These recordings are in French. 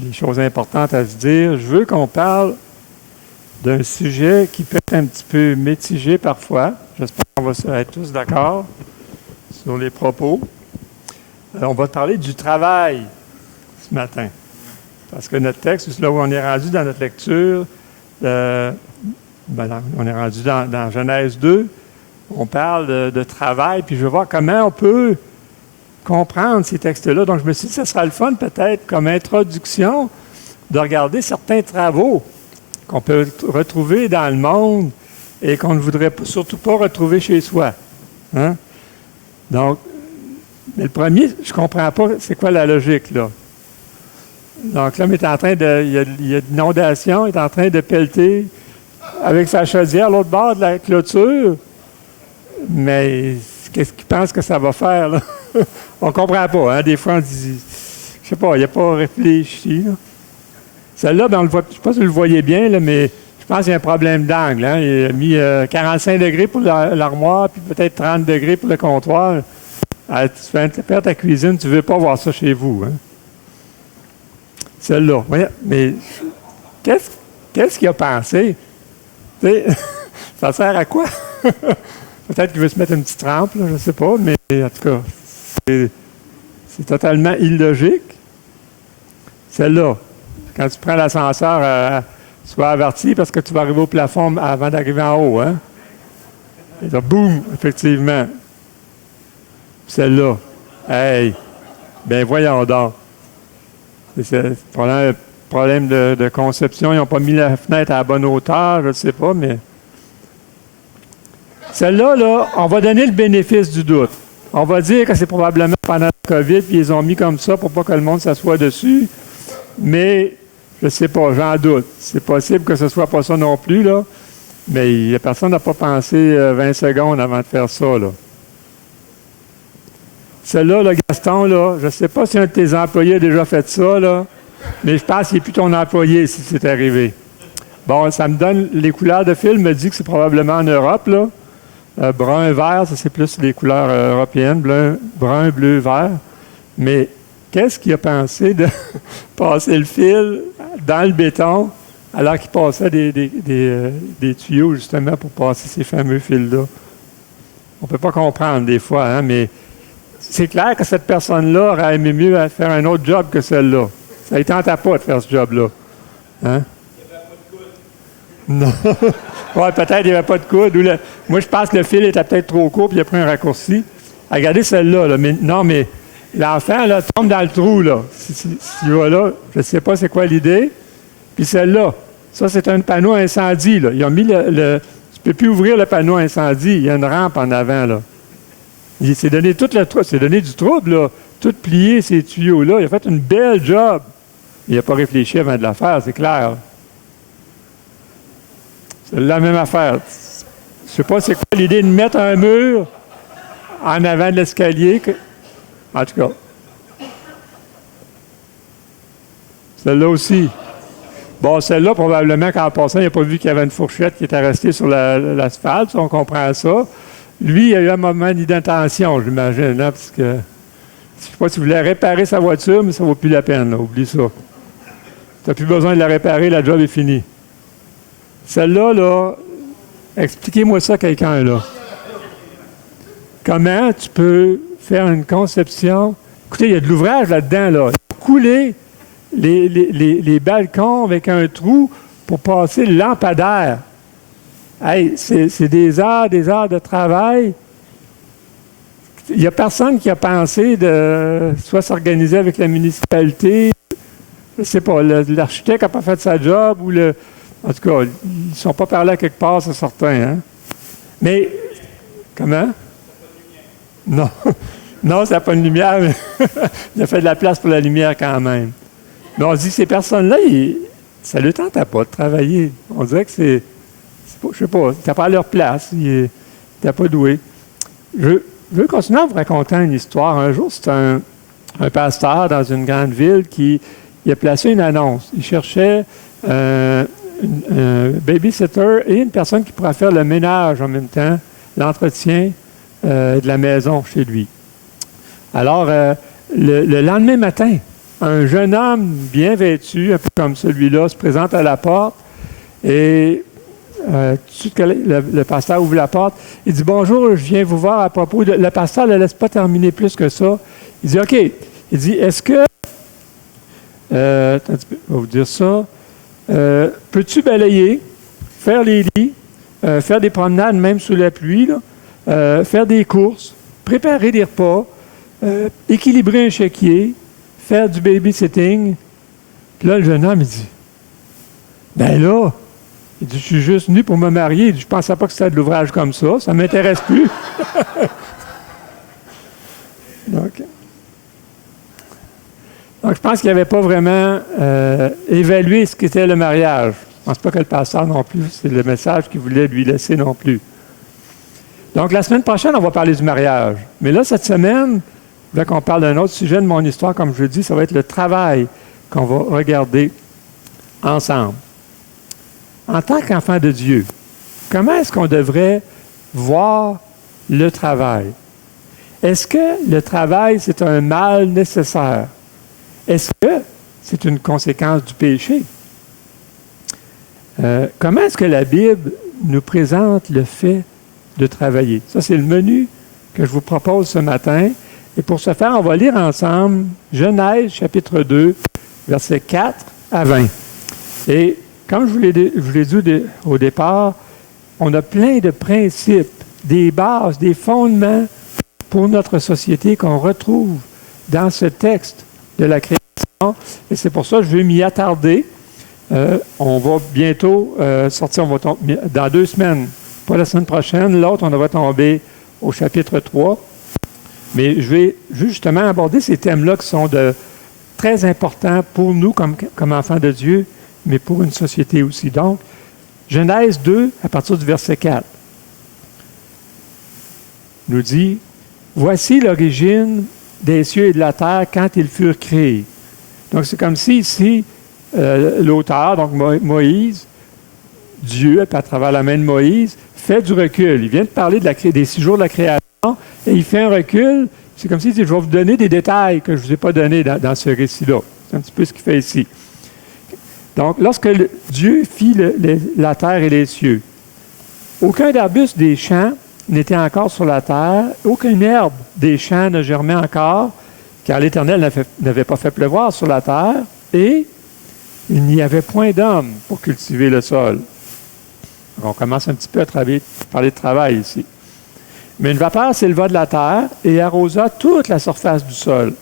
des choses importantes à se dire. Je veux qu'on parle d'un sujet qui peut être un petit peu mitigé parfois. J'espère qu'on va être tous d'accord sur les propos. On va parler du travail ce matin. Parce que notre texte, là où on est rendu dans notre lecture, on est rendu dans Genèse 2, on parle de travail, puis je veux voir comment on peut comprendre ces textes-là. Donc, je me suis dit que ce sera le fun, peut-être, comme introduction, de regarder certains travaux qu'on peut retrouver dans le monde et qu'on ne voudrait surtout pas retrouver chez soi. Hein? Donc, mais le premier, je ne comprends pas c'est quoi la logique, là. Donc, l'homme est en train de... Il y a une inondation, il est en train de pelleter avec sa chaudière à l'autre bord de la clôture. Mais qu'est-ce qu'il pense que ça va faire, là? On ne comprend pas, hein? Des fois, on dit... Je sais pas, il n'a pas réfléchi, là. Celle-là, ben, on le voit, je ne sais pas si vous le voyez bien, là, mais je pense qu'il y a un problème d'angle. Hein? Il a mis 45 degrés pour l'armoire, puis peut-être 30 degrés pour le comptoir. Alors, tu fais faire ta cuisine, tu ne veux pas voir ça chez vous. Hein? Celle-là. Oui, mais qu'est-ce qu'il a pensé? Ça sert à quoi? Peut-être qu'il veut se mettre une petite rampe, là, je ne sais pas, mais en tout cas, c'est totalement illogique. Celle-là. Quand tu prends l'ascenseur, sois averti parce que tu vas arriver au plafond avant d'arriver en haut. Hein? Et là, boum, effectivement. Celle-là. Hey! Ben voyons donc. C'est un problème de conception. Ils n'ont pas mis la fenêtre à la bonne hauteur, je ne sais pas, mais... Celle-là, là, on va donner le bénéfice du doute. On va dire que c'est probablement pendant le COVID, puis ils ont mis comme ça pour pas que le monde s'assoie dessus. Mais, je ne sais pas, j'en doute. C'est possible que ce ne soit pas ça non plus, là. Mais personne n'a pas pensé 20 secondes avant de faire ça, là. Celle-là, le Gaston, là, je ne sais pas si un de tes employés a déjà fait ça, là, mais je pense qu'il n'est plus ton employé si c'est arrivé. Bon, ça me donne... Les couleurs de fil me disent que c'est probablement en Europe, là. Brun, vert, ça c'est plus les couleurs européennes, brun, bleu, vert. Mais qu'est-ce qu'il a pensé de passer le fil dans le béton alors qu'il passait des tuyaux justement pour passer ces fameux fils-là? On ne peut pas comprendre des fois, hein, mais c'est clair que cette personne-là aurait aimé mieux faire un autre job que celle-là. Ça ne tentait pas de faire ce job-là. Hein? Non. Oui, peut-être qu'il n'y avait pas de coude. Moi, je pense que le fil était peut-être trop court, puis il a pris un raccourci. Regardez celle-là. Là. Mais l'enfant, là, tombe dans le trou, là. S'il va là, je ne sais pas c'est quoi l'idée. Puis celle-là, ça, c'est un panneau incendie, là. Ils ont mis tu ne peux plus ouvrir le panneau incendie. Il y a une rampe en avant, là. Il s'est donné du trouble, là. Tout plié, ces tuyaux-là. Il a fait une belle job. Il n'a pas réfléchi avant de la faire, c'est clair. C'est la même affaire. Je ne sais pas c'est quoi l'idée de mettre un mur en avant de l'escalier. En tout cas. Celle-là aussi. Bon, celle-là, probablement, qu'en passant, il n'a pas vu qu'il y avait une fourchette qui était restée sur l'asphalte, si on comprend ça. Lui, il a eu un moment d'inattention, j'imagine, hein, parce que je ne sais pas s'il voulait réparer sa voiture, mais ça ne vaut plus la peine, là, oublie ça. Tu n'as plus besoin de la réparer, la job est finie. Celle-là, là, expliquez-moi ça, quelqu'un, là. Comment tu peux faire une conception? Écoutez, il y a de l'ouvrage là-dedans, là. Couler les balcons avec un trou pour passer le lampadaire. Hey, c'est des heures de travail. Il n'y a personne qui a pensé de soit s'organiser avec la municipalité. Je ne sais pas, l'architecte n'a pas fait sa job ou en tout cas, ils ne sont pas parlés à quelque part, c'est certain. Hein? Mais, comment? Non. Non, ça n'a pas de lumière, mais il a fait de la place pour la lumière quand même. Mais on se dit, ces personnes-là, ça ne leur tente pas de travailler. On dirait que je ne sais pas, ils n'étaient pas à leur place, ils n'étaient pas doués. Je veux continuer en vous racontant une histoire. Un jour, c'est un pasteur dans une grande ville qui a placé une annonce. Il cherchait un babysitter et une personne qui pourra faire le ménage en même temps, l'entretien de la maison chez lui. Alors, le lendemain matin, un jeune homme bien vêtu, un peu comme celui-là, se présente à la porte et tout de suite que le pasteur ouvre la porte, il dit « Bonjour, je viens vous voir à propos de... » Le pasteur ne le laisse pas terminer plus que ça. Il dit « OK. » Il dit « Est-ce que... attends un petit peu, je vais vous dire ça. Peux-tu balayer, faire les lits, faire des promenades même sous la pluie, là, faire des courses, préparer des repas, équilibrer un chéquier, faire du babysitting. » Puis là, le jeune homme, il dit « Ben là, il dit, je suis juste venu pour me marier. Il dit, je ne pensais pas que c'était de l'ouvrage comme ça ne m'intéresse plus. » Donc, je pense qu'il n'avait pas vraiment évalué ce qu'était le mariage. Je ne pense pas que le pasteur non plus, c'est le message qu'il voulait lui laisser non plus. Donc, la semaine prochaine, on va parler du mariage. Mais là, cette semaine, je voulais qu'on parle d'un autre sujet de mon histoire, comme je le dis, ça va être le travail qu'on va regarder ensemble. En tant qu'enfant de Dieu, comment est-ce qu'on devrait voir le travail? Est-ce que le travail, c'est un mal nécessaire? Est-ce que c'est une conséquence du péché? Comment est-ce que la Bible nous présente le fait de travailler? Ça, c'est le menu que je vous propose ce matin. Et pour ce faire, on va lire ensemble Genèse, chapitre 2, versets 4 à 20. Et comme je vous l'ai dit au départ, on a plein de principes, des bases, des fondements pour notre société qu'on retrouve dans ce texte de la création. Et c'est pour ça que je vais m'y attarder. On va bientôt sortir, dans 2 semaines, pas la semaine prochaine, l'autre, on va tomber au chapitre 3. Mais je vais justement aborder ces thèmes-là qui sont très importants pour nous comme enfants de Dieu, mais pour une société aussi. Donc, Genèse 2, à partir du verset 4, nous dit « Voici l'origine des cieux et de la terre quand ils furent créés. » Donc, c'est comme si ici, l'auteur, donc Moïse, Dieu, à travers la main de Moïse, fait du recul. Il vient de parler des 6 jours de la création et il fait un recul. C'est comme s'il dit « Je vais vous donner des détails que je ne vous ai pas donnés dans ce récit-là. » C'est un petit peu ce qu'il fait ici. Donc, lorsque Dieu fit la terre et les cieux, aucun arbuste des champs n'était encore sur la terre, aucune herbe des champs ne germait encore, car l'Éternel n'avait pas fait pleuvoir sur la terre, et il n'y avait point d'homme pour cultiver le sol. Donc, on commence un petit peu à parler de travail ici. Mais une vapeur s'éleva de la terre et arrosa toute la surface du sol.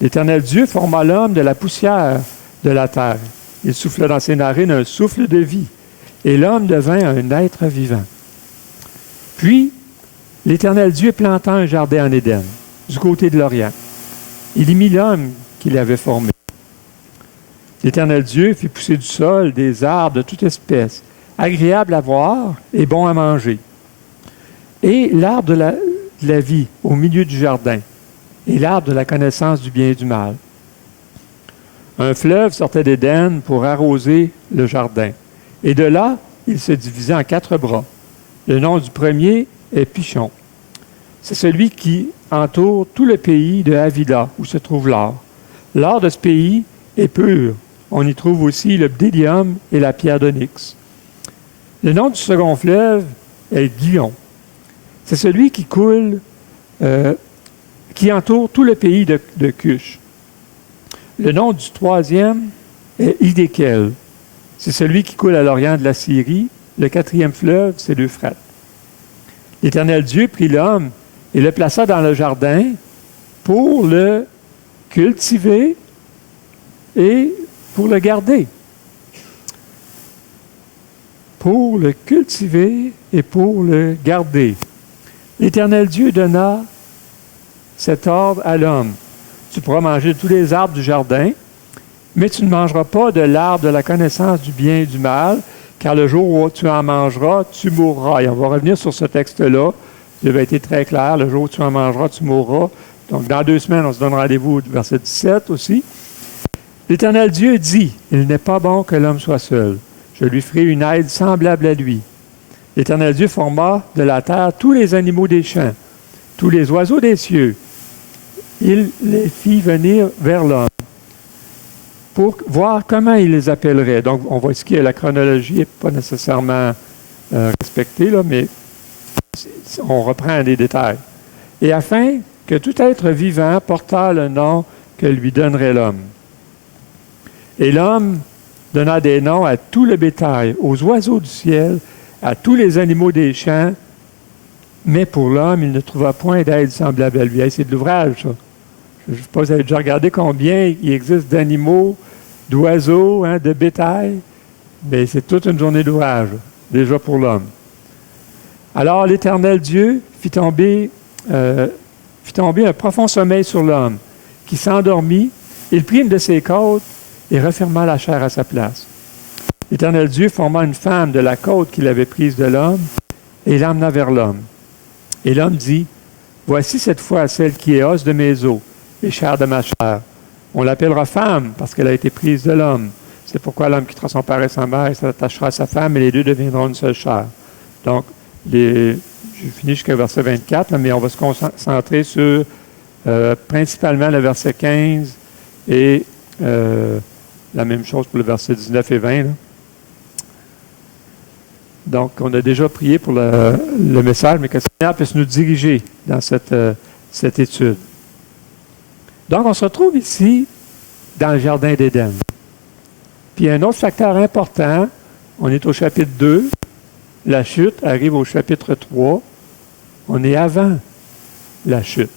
L'Éternel Dieu forma l'homme de la poussière de la terre. Il souffla dans ses narines un souffle de vie, et l'homme devint un être vivant. Puis, l'Éternel Dieu planta un jardin en Éden, du côté de l'Orient. Il y mit l'homme qu'il avait formé. L'Éternel Dieu fit pousser du sol des arbres de toute espèce, agréables à voir et bons à manger. Et l'arbre de la vie au milieu du jardin, et l'arbre de la connaissance du bien et du mal. Un fleuve sortait d'Éden pour arroser le jardin. Et de là, il se divisait en 4 bras. Le nom du premier est Pishon. C'est celui qui entoure tout le pays de Havila, où se trouve l'or. L'or de ce pays est pur. On y trouve aussi le bdellium et la pierre d'onyx. Le nom du second fleuve est Gihon. C'est celui qui coule, qui entoure tout le pays de Cush. Le nom du troisième est Hidékel. C'est celui qui coule à l'orient de la Syrie. Le 4e fleuve, c'est l'Euphrate. L'Éternel Dieu prit l'homme et le plaça dans le jardin pour le cultiver et pour le garder. Pour le cultiver et pour le garder. L'Éternel Dieu donna cet ordre à l'homme. Tu pourras manger de tous les arbres du jardin, mais tu ne mangeras pas de l'arbre de la connaissance du bien et du mal, car le jour où tu en mangeras, tu mourras. Et on va revenir sur ce texte-là. Il avait été très clair. Le jour où tu en mangeras, tu mourras. Donc, dans 2 semaines, on se donne rendez-vous au verset 17 aussi. L'Éternel Dieu dit, « Il n'est pas bon que l'homme soit seul. Je lui ferai une aide semblable à lui. » L'Éternel Dieu forma de la terre tous les animaux des champs, tous les oiseaux des cieux, il les fit venir vers l'homme pour voir comment il les appellerait. Donc, on voit ici que la chronologie n'est pas nécessairement respectée, là, mais on reprend les détails. Et afin que tout être vivant portât le nom que lui donnerait l'homme. Et l'homme donna des noms à tout le bétail, aux oiseaux du ciel, à tous les animaux des champs, mais pour l'homme, il ne trouva point d'aide semblable à lui. Hey, c'est de l'ouvrage, ça. Je ne sais pas si vous avez déjà regardé combien il existe d'animaux, d'oiseaux, de bétail. Mais c'est toute une journée d'ouvrage, déjà pour l'homme. Alors l'Éternel Dieu fit tomber un profond sommeil sur l'homme, qui s'endormit. Il prit une de ses côtes et referma la chair à sa place. L'Éternel Dieu forma une femme de la côte qu'il avait prise de l'homme et l'emmena vers l'homme. Et l'homme dit, « Voici cette fois celle qui est os de mes os et chair de ma chair. On l'appellera femme parce qu'elle a été prise de l'homme. C'est pourquoi l'homme quittera son père et sa mère et s'attachera à sa femme et les deux deviendront une seule chair. » Donc, j'ai fini jusqu'au verset 24, mais on va se concentrer sur principalement le verset 15 et la même chose pour le verset 19 et 20. Là. Donc, on a déjà prié pour le message, mais que le Seigneur puisse nous diriger dans cette étude. Donc, on se retrouve ici dans le Jardin d'Éden. Puis, un autre facteur important, on est au chapitre 2, la chute arrive au chapitre 3, on est avant la chute.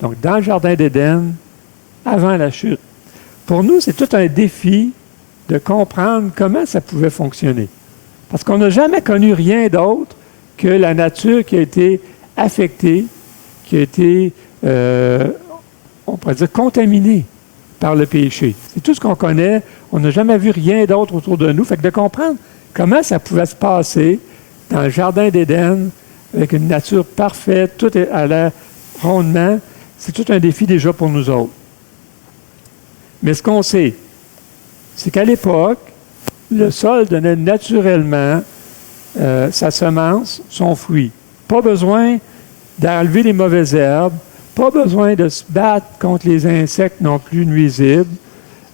Donc, dans le Jardin d'Éden, avant la chute. Pour nous, c'est tout un défi de comprendre comment ça pouvait fonctionner. Parce qu'on n'a jamais connu rien d'autre que la nature qui a été affectée, qui a été, on pourrait dire, contaminée par le péché. C'est tout ce qu'on connaît. On n'a jamais vu rien d'autre autour de nous. Fait que de comprendre comment ça pouvait se passer dans le Jardin d'Éden, avec une nature parfaite, tout allait rondement, c'est tout un défi déjà pour nous autres. Mais ce qu'on sait, c'est qu'à l'époque, le sol donnait naturellement sa semence, son fruit. Pas besoin d'enlever les mauvaises herbes, pas besoin de se battre contre les insectes non plus nuisibles.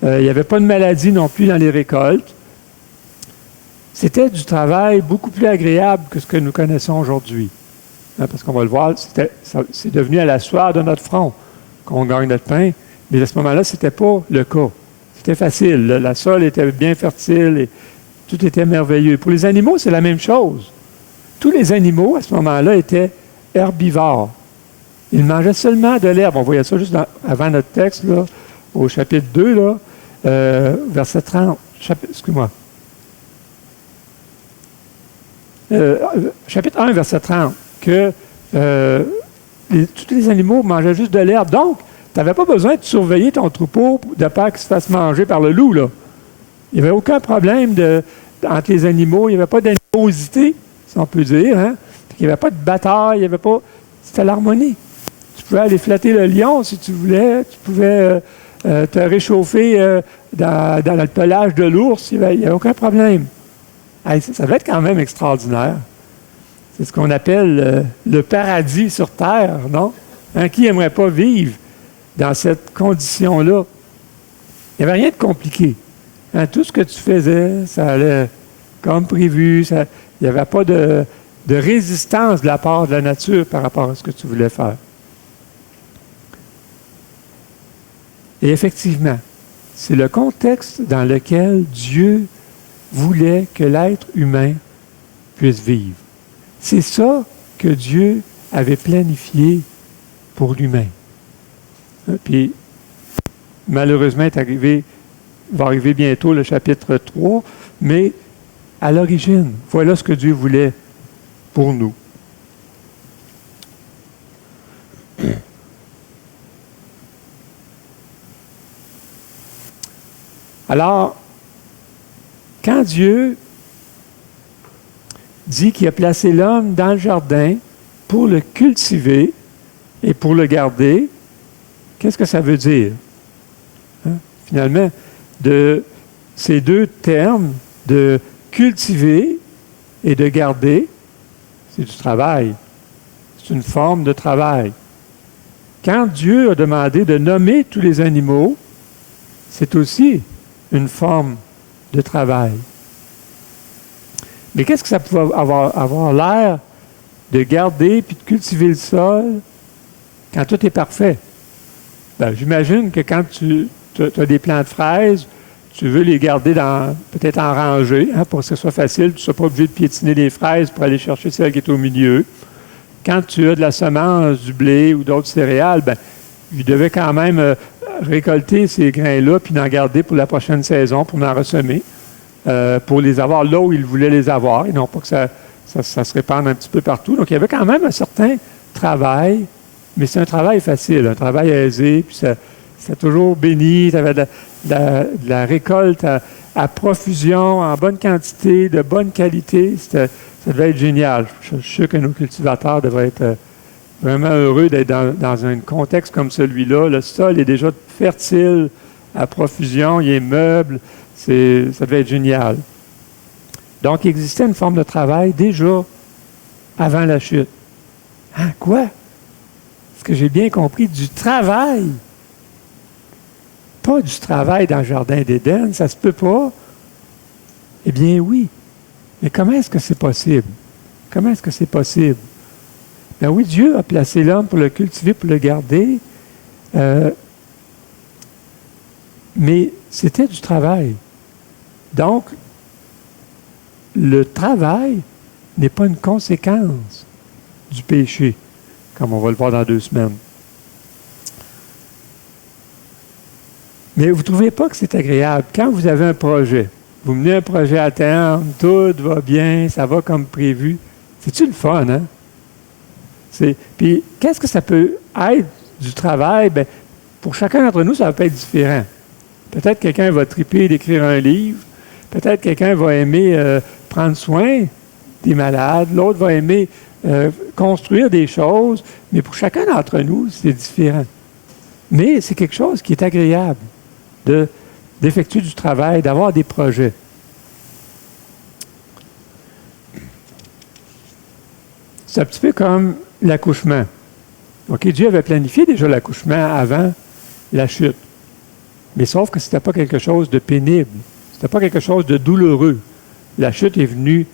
Il n'y avait pas de maladie non plus dans les récoltes. C'était du travail beaucoup plus agréable que ce que nous connaissons aujourd'hui. Parce qu'on va le voir, c'est devenu à la sueur de notre front qu'on gagne notre pain. Mais à ce moment-là, ce n'était pas le cas. C'était facile. La sol était bien fertile et tout était merveilleux. Pour les animaux, c'est la même chose. Tous les animaux, à ce moment-là, étaient herbivores. Ils mangeaient seulement de l'herbe. On voyait ça juste avant notre texte, là, au chapitre 2, là, verset 30. Excuse-moi. Chapitre 1, verset 30, que tous les animaux mangeaient juste de l'herbe. Donc, tu n'avais pas besoin de surveiller ton troupeau de peur qu'il se fasse manger par le loup, là. Il n'y avait aucun problème entre les animaux. Il n'y avait pas d'animosité, si on peut dire. Hein? Il n'y avait pas de bataille. Il n'y avait pas... C'était l'harmonie. Tu pouvais aller flatter le lion si tu voulais. Tu pouvais te réchauffer dans le pelage de l'ours. Il n'y avait aucun problème. Hey, ça devait être quand même extraordinaire. C'est ce qu'on appelle le paradis sur Terre, non? Hein? Qui n'aimerait pas vivre dans cette condition-là? Il n'y avait rien de compliqué. Hein? Tout ce que tu faisais, ça allait comme prévu. Il n'y avait pas de résistance de la part de la nature par rapport à ce que tu voulais faire. Et effectivement, c'est le contexte dans lequel Dieu voulait que l'être humain puisse vivre. C'est ça que Dieu avait planifié pour l'humain. Puis, malheureusement, va arriver bientôt le chapitre 3, mais à l'origine, voilà ce que Dieu voulait pour nous. Alors, quand Dieu dit qu'il a placé l'homme dans le jardin pour le cultiver et pour le garder, qu'est-ce que ça veut dire? Hein? Finalement, de ces deux termes, de cultiver et de garder, c'est du travail. C'est une forme de travail. quand Dieu a demandé de nommer tous les animaux, c'est aussi une forme de travail. Mais qu'est-ce que ça pouvait avoir l'air de garder puis de cultiver le sol quand tout est parfait? Ben, j'imagine que quand tu as des plants de fraises, tu veux les garder peut-être en rangée, hein, pour que ce soit facile. Tu ne sois pas obligé de piétiner les fraises pour aller chercher celle qui est au milieu. Quand tu as de la semence, du blé ou d'autres céréales, ben, il devait quand même récolter ces grains-là puis en garder pour la prochaine saison, pour en ressemer, pour les avoir là où il voulait les avoir, et non pas que ça se répande un petit peu partout. Donc, il y avait quand même un certain travail, mais c'est un travail facile, un travail aisé, puis c'est toujours béni. Tu avais de la récolte à profusion, en bonne quantité, de bonne qualité. Ça devait être génial. Je suis sûr que nos cultivateurs devraient être vraiment heureux d'être dans un contexte comme celui-là. Le sol est déjà fertile, à profusion, il est meuble. Ça devait être génial. Donc, il existait une forme de travail déjà avant la chute. Hein, quoi? Est-ce que j'ai bien compris? Du travail. Pas du travail dans le jardin d'Éden, ça se peut pas. Eh bien, oui. Mais comment est-ce que c'est possible? Comment est-ce que c'est possible? Ben oui, Dieu a placé l'homme pour le cultiver, pour le garder. Mais c'était du travail. Donc, le travail n'est pas une conséquence du péché, comme on va le voir dans 2 semaines. Mais vous ne trouvez pas que c'est agréable? Quand vous avez un projet, vous menez un projet à terme, tout va bien, ça va comme prévu. C'est-tu le fun, hein? Puis, qu'est-ce que ça peut être du travail? Bien, pour chacun d'entre nous, ça peut être différent. Peut-être quelqu'un va triper d'écrire un livre. Peut-être quelqu'un va aimer prendre soin des malades. L'autre va aimer construire des choses. Mais pour chacun d'entre nous, c'est différent. Mais c'est quelque chose qui est agréable d'effectuer du travail, d'avoir des projets. C'est un petit peu comme l'accouchement. OK, Dieu avait planifié déjà l'accouchement avant la chute. Mais sauf que ce n'était pas quelque chose de pénible. Ce n'était pas quelque chose de douloureux. La chute est venue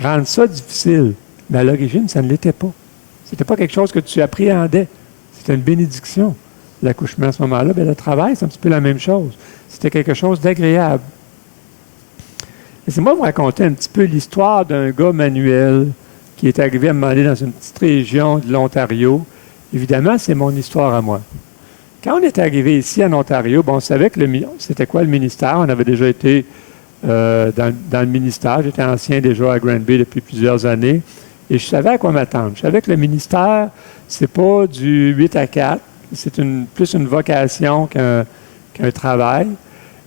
rendre ça difficile. Mais à l'origine, ça ne l'était pas. Ce n'était pas quelque chose que tu appréhendais. C'était une bénédiction. L'accouchement à ce moment-là, bien, le travail, c'est un petit peu la même chose. C'était quelque chose d'agréable. Laissez-moi vous raconter un petit peu l'histoire d'un gars, Manuel, qui est arrivé à un moment donné dans une petite région de l'Ontario. Évidemment, c'est mon histoire à moi. Quand on est arrivé ici en Ontario, bon, on savait que c'était quoi le ministère. On avait déjà été dans le ministère. J'étais ancien déjà à Granby depuis plusieurs années. Et je savais à quoi m'attendre. Je savais que le ministère, c'est pas du 8 à 4. C'est plus une vocation qu'un travail.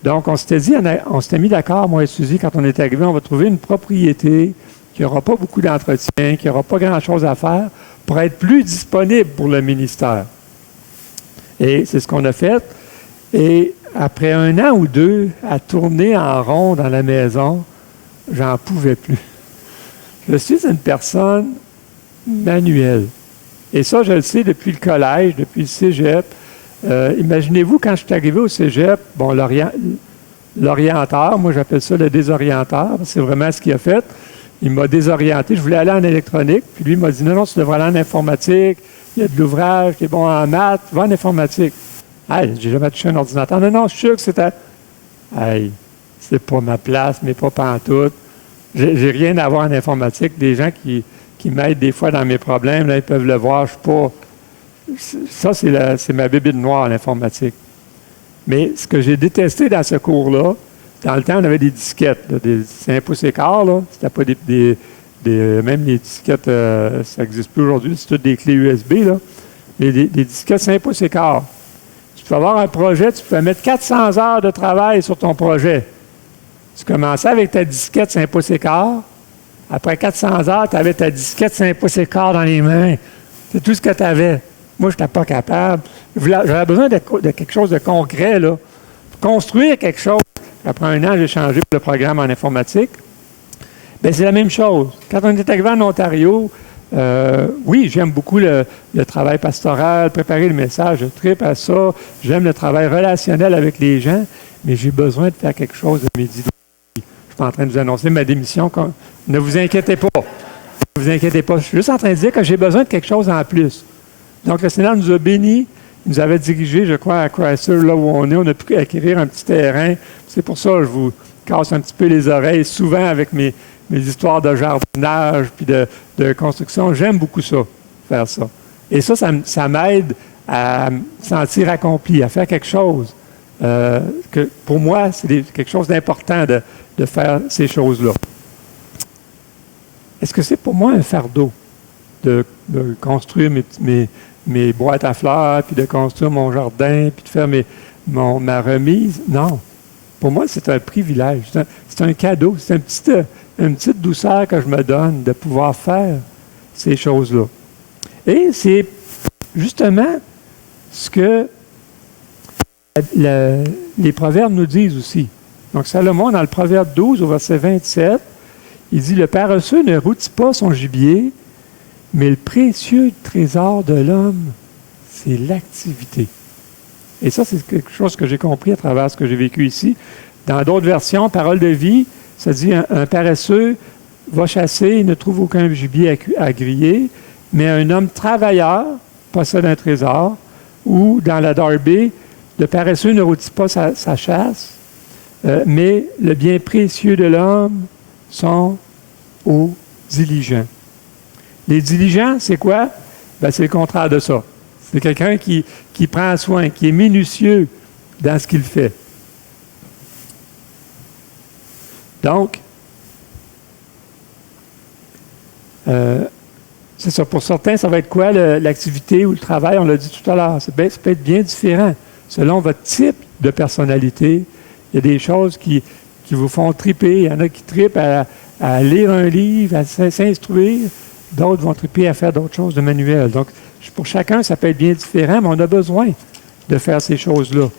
Donc, on s'était mis d'accord, moi et Suzy, quand on est arrivé, on va trouver une propriété qui n'aura pas beaucoup d'entretien, qui n'aura pas grand-chose à faire, pour être plus disponible pour le ministère. Et c'est ce qu'on a fait. Et après 1 an ou 2, à tourner en rond dans la maison, j'en pouvais plus. Je suis une personne manuelle. Et ça, je le sais depuis le collège, depuis le cégep. Imaginez-vous, quand je suis arrivé au cégep, bon, l'orienteur, moi j'appelle ça le désorienteur, c'est vraiment ce qu'il a fait. Il m'a désorienté. Je voulais aller en électronique, puis lui il m'a dit non, tu devrais aller en informatique, il y a de l'ouvrage, tu es bon en maths, va en informatique. Hey, j'ai jamais touché un ordinateur. Non, je suis sûr que c'était. Hey, c'est pas ma place, mais pas pantoute. J'ai rien à voir en informatique. Des gens qui m'aident des fois dans mes problèmes, là, ils peuvent le voir. Je suis pas. Ça, c'est ma bébite noire, l'informatique. Mais ce que j'ai détesté dans ce cours-là, dans le temps, on avait des disquettes, là, des 5 pouces et quart, là. C'était pas même les disquettes, ça n'existe plus aujourd'hui, c'est toutes des clés USB, là. Mais des disquettes 5 pouces et quart. Tu peux avoir un projet, tu peux mettre 400 heures de travail sur ton projet. Tu commençais avec ta disquette 5 pouces et quart. Après 400 heures, tu avais ta disquette 5 pouces et quart dans les mains. C'est tout ce que tu avais. Moi, je n'étais pas capable. J'avais besoin de quelque chose de concret, là. Construire quelque chose. Après 1 an, j'ai changé le programme en informatique. Bien, c'est la même chose. Quand on est arrivé en Ontario, Oui, j'aime beaucoup le travail pastoral, préparer le message, je tripe à ça. J'aime le travail relationnel avec les gens, mais j'ai besoin de faire quelque chose de mes doigts. Je suis pas en train de vous annoncer ma démission. Ne vous inquiétez pas. Ne vous inquiétez pas. Je suis juste en train de dire que j'ai besoin de quelque chose en plus. Donc, le Seigneur nous a bénis. Il nous avait dirigés, je crois, à Chrysler, là où on est. On a pu acquérir un petit terrain. C'est pour ça que je vous casse un petit peu les oreilles, souvent avec mes histoires de jardinage puis de construction. J'aime beaucoup ça, faire ça. Et ça m'aide à me sentir accompli, à faire quelque chose. Que pour moi, c'est quelque chose d'important de faire ces choses-là. Est-ce que c'est pour moi un fardeau de construire mes boîtes à fleurs, puis de construire mon jardin, puis de faire ma remise? Non. Pour moi, c'est un privilège. C'est un cadeau. C'est une petite douceur que je me donne de pouvoir faire ces choses-là. Et c'est justement ce que les proverbes nous disent aussi. Donc, Salomon, dans le proverbe 12, au verset 27, il dit « Le paresseux ne rôtit pas son gibier, mais le précieux trésor de l'homme, c'est l'activité. » Et ça, c'est quelque chose que j'ai compris à travers ce que j'ai vécu ici. Dans d'autres versions, Parole de vie, ça dit un paresseux va chasser, il ne trouve aucun gibier à griller, mais un homme travailleur possède un trésor. Ou dans la Darby, le paresseux ne rôtit pas sa chasse, mais le bien précieux de l'homme sont aux diligents. Les diligents, c'est quoi? Ben, c'est le contraire de ça. C'est quelqu'un qui prend soin, qui est minutieux dans ce qu'il fait. Donc, c'est ça. Pour certains, ça va être quoi l'activité ou le travail? On l'a dit tout à l'heure. Ça peut être bien différent. Selon votre type de personnalité, il y a des choses qui vous font triper. Il y en a qui tripent à lire un livre, à s'instruire. D'autres vont triper à faire d'autres choses de manuel. Donc, pour chacun, ça peut être bien différent, mais on a besoin de faire ces choses-là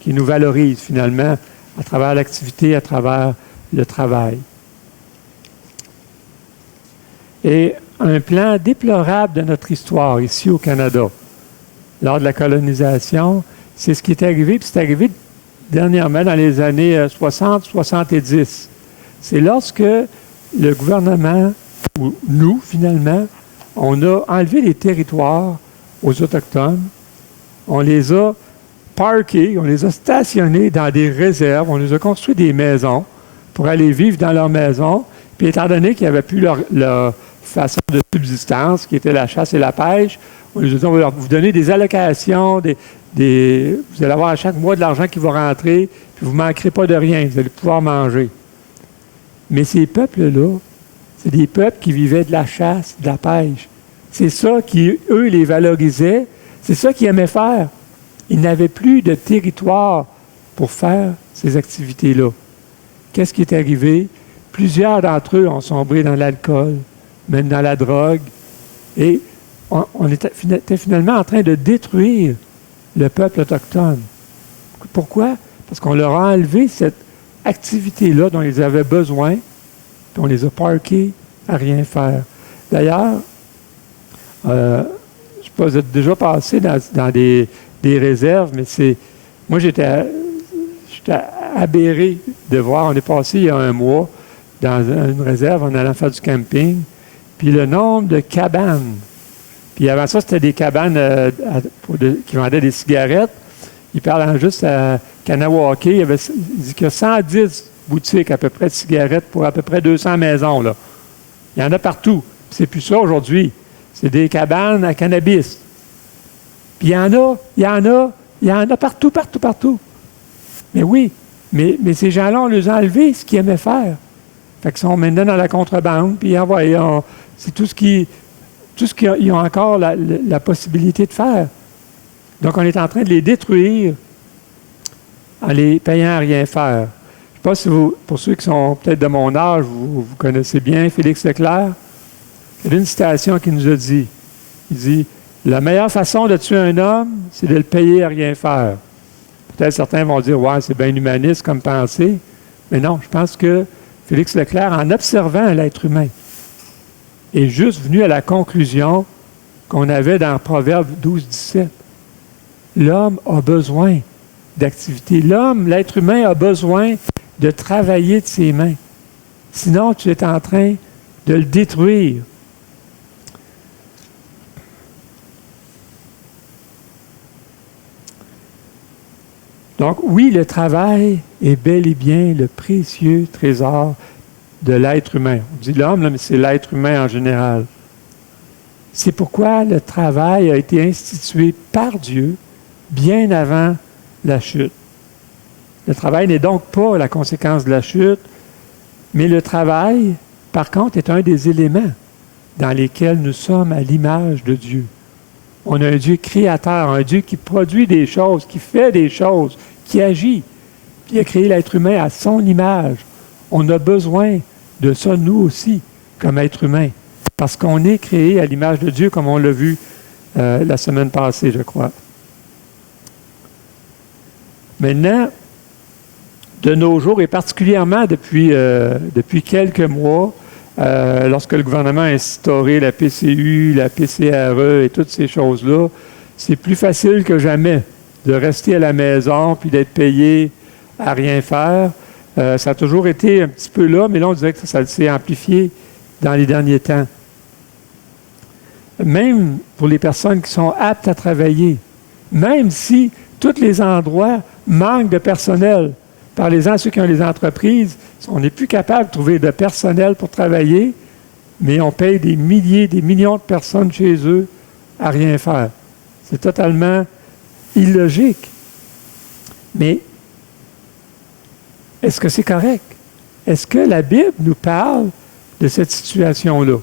qui nous valorisent finalement à travers l'activité, à travers le travail. Et un plan déplorable de notre histoire ici au Canada, lors de la colonisation, c'est ce qui est arrivé, puis c'est arrivé dernièrement dans les années 60-70. C'est lorsque le gouvernement, ou nous finalement, on a enlevé les territoires aux Autochtones, on les a parkés, on les a stationnés dans des réserves, on les a construit des maisons pour aller vivre dans leurs maisons, puis étant donné qu'il n'y avait plus leur façon de subsistance, qui était la chasse et la pêche, on les a dit, on va vous donner des allocations, vous allez avoir à chaque mois de l'argent qui va rentrer, puis vous ne manquerez pas de rien, vous allez pouvoir manger. Mais ces peuples-là, c'est des peuples qui vivaient de la chasse, de la pêche. C'est ça qui, eux, les valorisait. C'est ça qu'ils aimaient faire. Ils n'avaient plus de territoire pour faire ces activités-là. Qu'est-ce qui est arrivé? Plusieurs d'entre eux ont sombré dans l'alcool, même dans la drogue. Et on était finalement en train de détruire le peuple autochtone. Pourquoi? Parce qu'on leur a enlevé cette activité-là dont ils avaient besoin, puis on les a parqués à rien faire. D'ailleurs, je ne sais pas, vous êtes déjà passé dans des réserves, mais moi, j'étais aberré de voir, on est passé il y a un mois dans une réserve en allant faire du camping, puis le nombre de cabanes. Puis avant ça, c'était des cabanes qui vendaient des cigarettes. Il parlait juste à Kanawake, il dit qu'il y a 110 boutiques à peu près de cigarettes pour à peu près 200 maisons, là. Il y en a partout. Puis c'est plus ça aujourd'hui. C'est des cabanes à cannabis. Puis il y en a partout. Mais oui, mais ces gens-là, on les a enlevés ce qu'ils aimaient faire. Fait qu'ils sont maintenant dans la contrebande, puis c'est tout ce qu'ils ont encore la possibilité de faire. Donc, on est en train de les détruire en les payant à rien faire. Je ne sais pas si pour ceux qui sont peut-être de mon âge, vous connaissez bien Félix Leclerc. Il y a une citation qui nous a dit, il dit, « La meilleure façon de tuer un homme, c'est de le payer à rien faire. » Peut-être certains vont dire, « Ouais, c'est bien humaniste comme pensée. » Mais non, je pense que Félix Leclerc, en observant l'être humain, est juste venu à la conclusion qu'on avait dans Proverbe 12-17. L'homme a besoin d'activité. L'homme, l'être humain, a besoin de travailler de ses mains. Sinon, tu es en train de le détruire. Donc, oui, le travail est bel et bien le précieux trésor de l'être humain. On dit l'homme, là, mais c'est l'être humain en général. C'est pourquoi le travail a été institué par Dieu bien avant la chute. Le travail n'est donc pas la conséquence de la chute, mais le travail, par contre, est un des éléments dans lesquels nous sommes à l'image de Dieu. On a un Dieu créateur, un Dieu qui produit des choses, qui fait des choses, qui agit. Puis il a créé l'être humain à son image. On a besoin de ça, nous aussi, comme être humain, parce qu'on est créé à l'image de Dieu, comme on l'a vu la semaine passée, je crois. Maintenant, de nos jours, et particulièrement depuis quelques mois, lorsque le gouvernement a instauré la PCU, la PCRE et toutes ces choses-là, c'est plus facile que jamais de rester à la maison puis d'être payé à rien faire. Ça a toujours été un petit peu là, mais là, on dirait que ça s'est amplifié dans les derniers temps. Même pour les personnes qui sont aptes à travailler, même si tous les endroits manquent de personnel, parlez-en à ceux qui ont les entreprises, on n'est plus capable de trouver de personnel pour travailler, mais on paye des milliers, des millions de personnes chez eux à rien faire. C'est totalement illogique. Mais est-ce que c'est correct? Est-ce que la Bible nous parle de cette situation-là?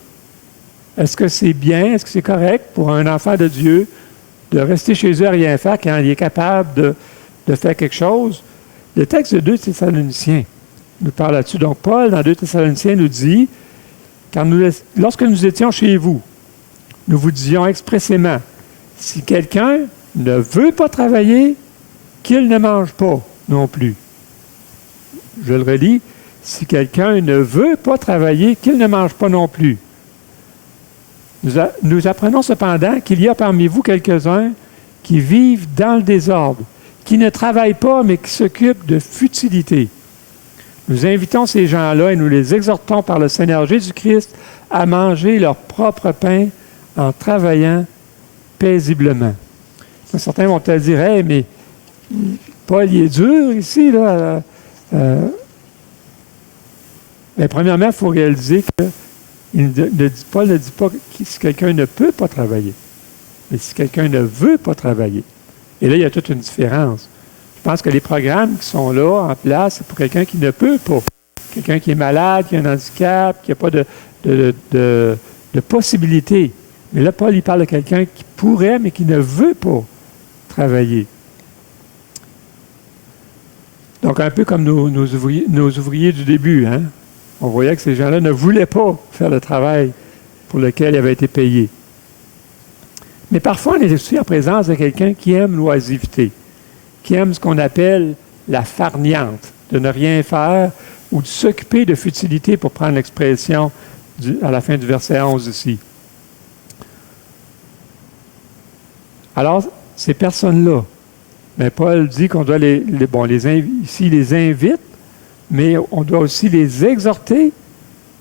Est-ce que c'est bien, est-ce que c'est correct pour un enfant de Dieu de rester chez eux à rien faire quand il est capable de faire quelque chose? Le texte de 2 Thessaloniciens nous parle là-dessus. Donc, Paul, dans 2 Thessaloniciens, nous dit, lorsque nous étions chez vous, nous vous disions expressément, si quelqu'un ne veut pas travailler, qu'il ne mange pas non plus. Je le relis, si quelqu'un ne veut pas travailler, qu'il ne mange pas non plus. Nous apprenons cependant qu'il y a parmi vous quelques-uns qui vivent dans le désordre, qui ne travaillent pas, mais qui s'occupent de futilité. Nous invitons ces gens-là et nous les exhortons par le Seigneur Jésus-Christ à manger leur propre pain en travaillant paisiblement. Certains vont te dire, hey, mais Paul, il est dur ici, là. Mais premièrement, il faut réaliser que Paul ne dit pas si quelqu'un ne peut pas travailler, mais si quelqu'un ne veut pas travailler. Et là, il y a toute une différence. Je pense que les programmes qui sont là, en place, c'est pour quelqu'un qui ne peut pas. Quelqu'un qui est malade, qui a un handicap, qui n'a pas de possibilité. Mais là, Paul, il parle de quelqu'un qui pourrait, mais qui ne veut pas travailler. Donc, un peu comme nos ouvriers du début, hein? On voyait que ces gens-là ne voulaient pas faire le travail pour lequel ils avaient été payés. Mais parfois, on est aussi en présence de quelqu'un qui aime l'oisiveté, qui aime ce qu'on appelle la farniente, de ne rien faire ou de s'occuper de futilité, pour prendre l'expression à la fin du verset 11 ici. Alors, ces personnes-là, mais Paul dit qu'on doit ici les invite, mais on doit aussi les exhorter,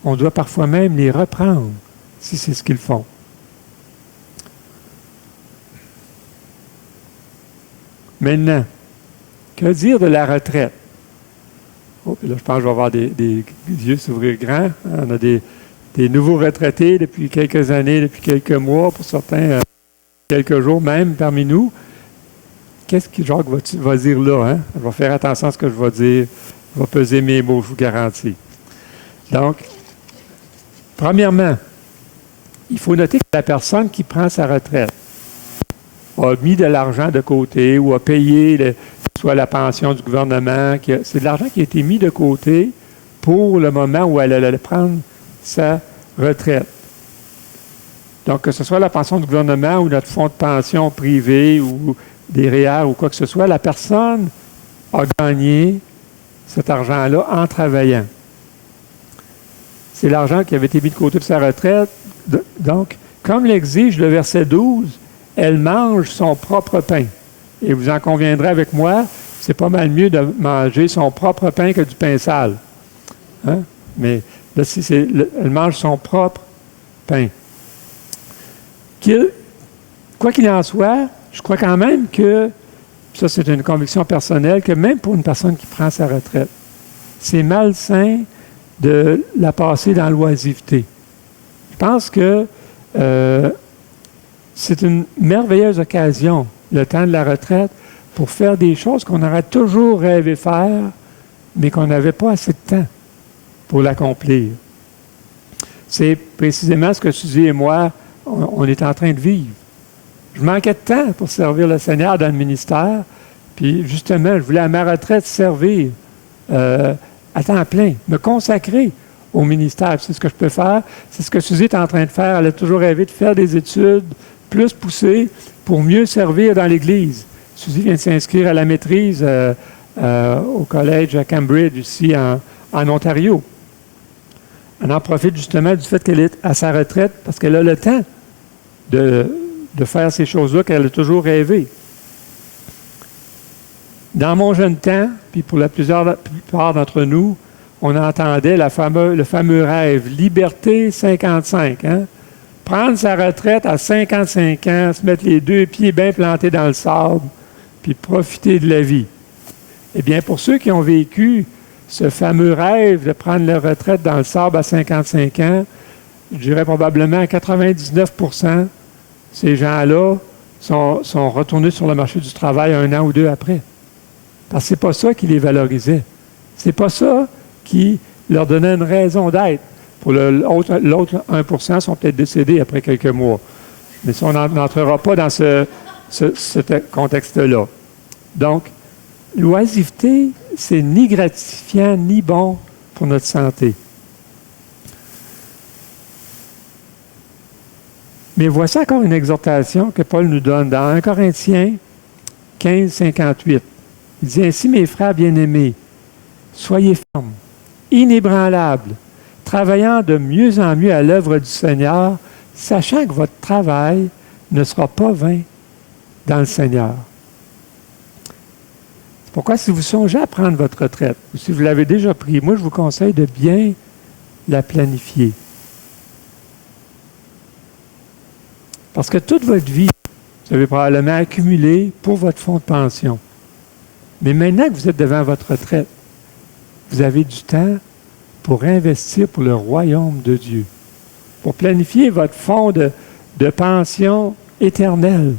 on doit parfois même les reprendre, si c'est ce qu'ils font. Maintenant, que dire de la retraite? Oh, puis là, je pense que je vais avoir des yeux s'ouvrir grands. On a des nouveaux retraités depuis quelques années, depuis quelques mois, pour certains, quelques jours même parmi nous. Qu'est-ce que Jacques va dire là? Hein? Je vais faire attention à ce que je vais dire. Je vais peser mes mots, je vous garantis. Donc, premièrement, il faut noter que la personne qui prend sa retraite a mis de l'argent de côté ou a payé soit la pension du gouvernement. C'est de l'argent qui a été mis de côté pour le moment où elle allait prendre sa retraite. Donc, que ce soit la pension du gouvernement ou notre fonds de pension privé ou des REER ou quoi que ce soit, la personne a gagné cet argent-là en travaillant. c'est l'argent qui avait été mis de côté pour sa retraite. Donc, comme l'exige le verset 12, elle mange son propre pain. Et vous en conviendrez avec moi, c'est pas mal mieux de manger son propre pain que du pain sale. Hein? Mais là, si elle mange son propre pain. Quoi qu'il en soit, je crois quand même que, ça c'est une conviction personnelle, que même pour une personne qui prend sa retraite, c'est malsain de la passer dans l'oisiveté. Je pense que c'est une merveilleuse occasion, le temps de la retraite, pour faire des choses qu'on aurait toujours rêvé faire, mais qu'on n'avait pas assez de temps pour l'accomplir. C'est précisément ce que Suzy et moi, on est en train de vivre. Je manquais de temps pour servir le Seigneur dans le ministère, puis justement, je voulais à ma retraite servir à temps plein, me consacrer au ministère. C'est ce que je peux faire. C'est ce que Suzy est en train de faire. Elle a toujours rêvé de faire des études plus poussées pour mieux servir dans l'Église. Suzy vient de s'inscrire à la maîtrise au collège à Cambridge, ici en Ontario. Elle en profite justement du fait qu'elle est à sa retraite parce qu'elle a le temps de faire ces choses-là qu'elle a toujours rêvé. Dans mon jeune temps, puis pour la plupart d'entre nous, on entendait le fameux rêve, liberté 55. Hein? Prendre sa retraite à 55 ans, se mettre les deux pieds bien plantés dans le sable, puis profiter de la vie. Eh bien, pour ceux qui ont vécu ce fameux rêve de prendre leur retraite dans le sable à 55 ans, je dirais probablement à 99%, ces gens-là sont retournés sur le marché du travail 1 an ou 2 après. Parce que ce n'est pas ça qui les valorisait. Ce n'est pas ça qui leur donnait une raison d'être. Pour l'autre 1% sont peut-être décédés après quelques mois. Mais ça, on n'entrera pas dans ce contexte-là. Donc, l'oisiveté, c'est ni gratifiant ni bon pour notre santé. Mais voici encore une exhortation que Paul nous donne dans 1 Corinthiens 15, 58. Il dit ainsi, mes frères bien-aimés, soyez fermes, inébranlables, travaillant de mieux en mieux à l'œuvre du Seigneur, sachant que votre travail ne sera pas vain dans le Seigneur. C'est pourquoi si vous songez à prendre votre retraite, ou si vous l'avez déjà pris, moi je vous conseille de bien la planifier. Parce que toute votre vie, vous avez probablement accumulé pour votre fonds de pension. Mais maintenant que vous êtes devant votre retraite, vous avez du temps pour investir pour le royaume de Dieu, pour planifier votre fonds de pension éternelle.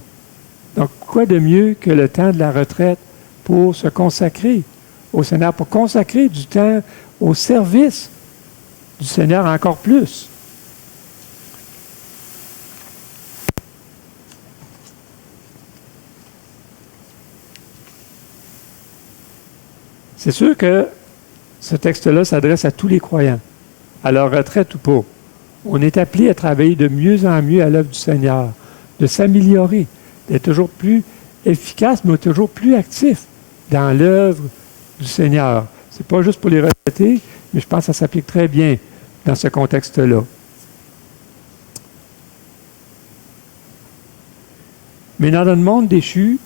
Donc, quoi de mieux que le temps de la retraite pour se consacrer au Seigneur, pour consacrer du temps au service du Seigneur encore plus. C'est sûr que ce texte-là s'adresse à tous les croyants, à leur retraite ou pas. On est appelé à travailler de mieux en mieux à l'œuvre du Seigneur, de s'améliorer, d'être toujours plus efficace, mais toujours plus actif dans l'œuvre du Seigneur. Ce n'est pas juste pour les retraités, mais je pense que ça s'applique très bien dans ce contexte-là. Mais dans notre monde déchu,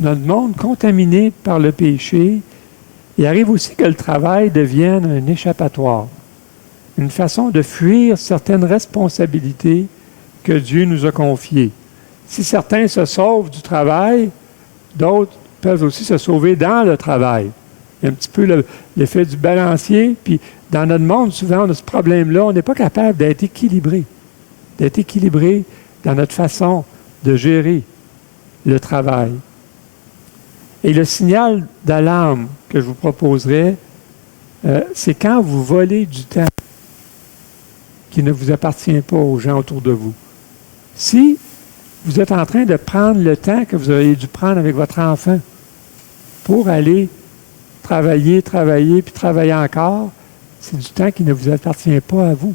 notre monde contaminé par le péché, il arrive aussi que le travail devienne un échappatoire, une façon de fuir certaines responsabilités que Dieu nous a confiées. Si certains se sauvent du travail, d'autres peuvent aussi se sauver dans le travail. Il y a un petit peu l'effet du balancier, puis dans notre monde, souvent, on a ce problème-là, on n'est pas capable d'être équilibré dans notre façon de gérer le travail. Et le signal d'alarme que je vous proposerai, c'est quand vous volez du temps qui ne vous appartient pas aux gens autour de vous. Si vous êtes en train de prendre le temps que vous auriez dû prendre avec votre enfant pour aller travailler, puis travailler encore, c'est du temps qui ne vous appartient pas à vous,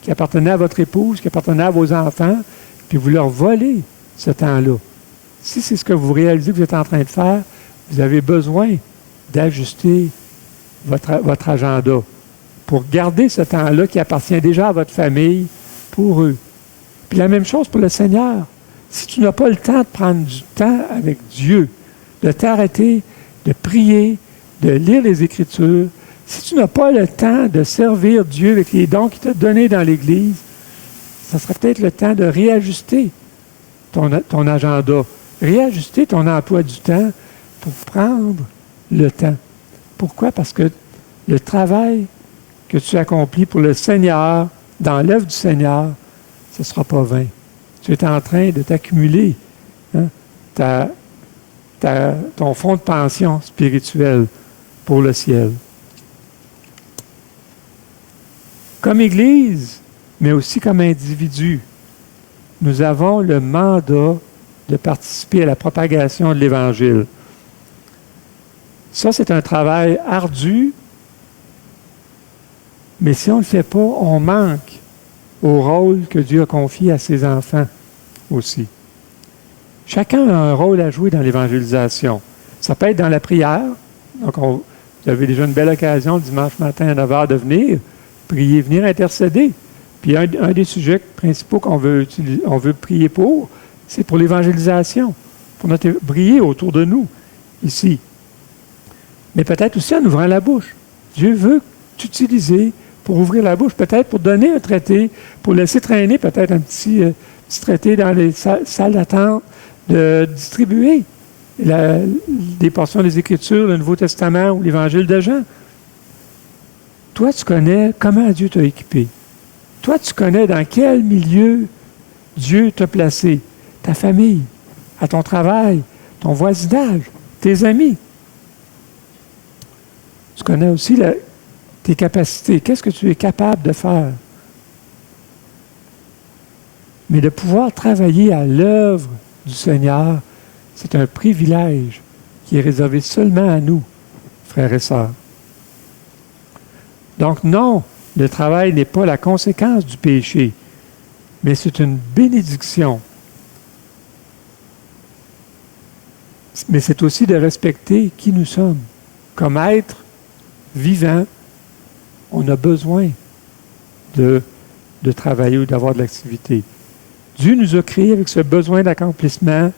qui appartenait à votre épouse, qui appartenait à vos enfants, puis vous leur volez ce temps-là. Si c'est ce que vous réalisez que vous êtes en train de faire, vous avez besoin d'ajuster votre agenda pour garder ce temps-là qui appartient déjà à votre famille pour eux. Puis la même chose pour le Seigneur. Si tu n'as pas le temps de prendre du temps avec Dieu, de t'arrêter, de prier, de lire les Écritures, si tu n'as pas le temps de servir Dieu avec les dons qu'il t'a donnés dans l'Église, ça sera peut-être le temps de réajuster ton agenda, réajuster ton emploi du temps pour prendre le temps. Pourquoi? Parce que le travail que tu accomplis pour le Seigneur, dans l'œuvre du Seigneur, ce ne sera pas vain. Tu es en train de t'accumuler ton fonds de pension spirituel pour le ciel. Comme Église, mais aussi comme individu, nous avons le mandat de participer à la propagation de l'Évangile. Ça, c'est un travail ardu, mais si on ne le fait pas, on manque au rôle que Dieu a confié à ses enfants aussi. Chacun a un rôle à jouer dans l'évangélisation. Ça peut être dans la prière. Donc, vous avez déjà une belle occasion le dimanche matin à 9h de venir prier, venir intercéder. Puis un des sujets principaux qu'on veut prier pour, c'est pour l'évangélisation, pour notre briller autour de nous, ici. Mais peut-être aussi en ouvrant la bouche. Dieu veut t'utiliser pour ouvrir la bouche, peut-être pour donner un traité, pour laisser traîner peut-être un petit traité dans les salles d'attente, de distribuer des portions des Écritures, le Nouveau Testament ou l'Évangile de Jean. Toi, tu connais comment Dieu t'a équipé. Toi, tu connais dans quel milieu Dieu t'a placé. Ta famille, à ton travail, ton voisinage, tes amis. Tu connais aussi tes capacités. Qu'est-ce que tu es capable de faire? Mais de pouvoir travailler à l'œuvre du Seigneur, c'est un privilège qui est réservé seulement à nous, frères et sœurs. Donc non, le travail n'est pas la conséquence du péché, mais c'est une bénédiction. Mais c'est aussi de respecter qui nous sommes. Comme être vivant, on a besoin de travailler ou d'avoir de l'activité. Dieu nous a créés avec ce besoin d'accomplissement.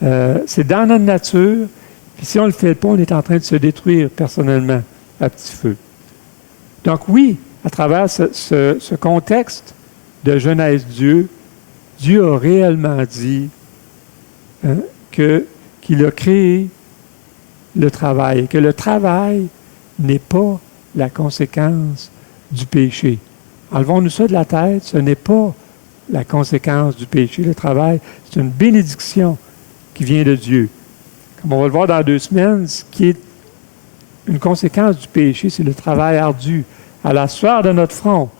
C'est dans notre nature. Puis si on ne le fait pas, on est en train de se détruire personnellement à petit feu. Donc oui, à travers ce contexte de Genèse Dieu a réellement dit qu'il a créé le travail et que le travail n'est pas la conséquence du péché. Enlevons-nous ça de la tête, ce n'est pas la conséquence du péché. Le travail, c'est une bénédiction qui vient de Dieu. Comme on va le voir dans 2 semaines, ce qui est une conséquence du péché, c'est le travail ardu à la sueur de notre front.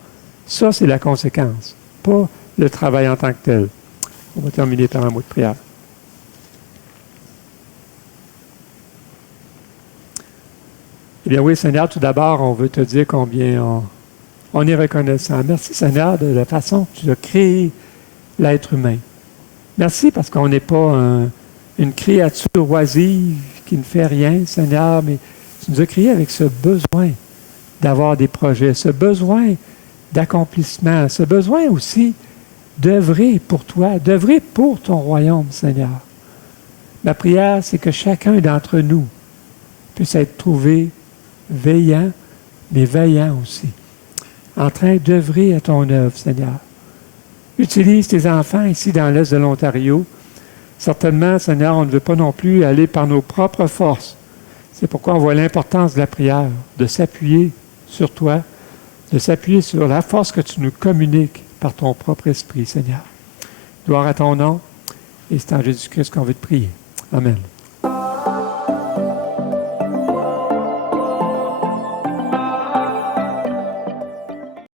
Ça, c'est la conséquence, pas le travail en tant que tel. On va terminer par un mot de prière. Eh bien oui, Seigneur, tout d'abord, on veut te dire combien on est reconnaissant. Merci, Seigneur, de la façon que tu as créé l'être humain. Merci parce qu'on n'est pas une créature oisive qui ne fait rien, Seigneur, mais tu nous as créés avec ce besoin d'avoir des projets, ce besoin d'accomplissement, ce besoin aussi d'œuvrer pour toi, d'œuvrer pour ton royaume, Seigneur. Ma prière, c'est que chacun d'entre nous puisse être trouvé veillant, mais vaillant aussi, en train d'œuvrer à ton œuvre, Seigneur. Utilise tes enfants ici dans l'Est de l'Ontario. Certainement, Seigneur, on ne veut pas non plus aller par nos propres forces. C'est pourquoi on voit l'importance de la prière, de s'appuyer sur toi, de s'appuyer sur la force que tu nous communiques par ton propre esprit, Seigneur. Gloire à ton nom, et c'est en Jésus-Christ qu'on veut te prier. Amen.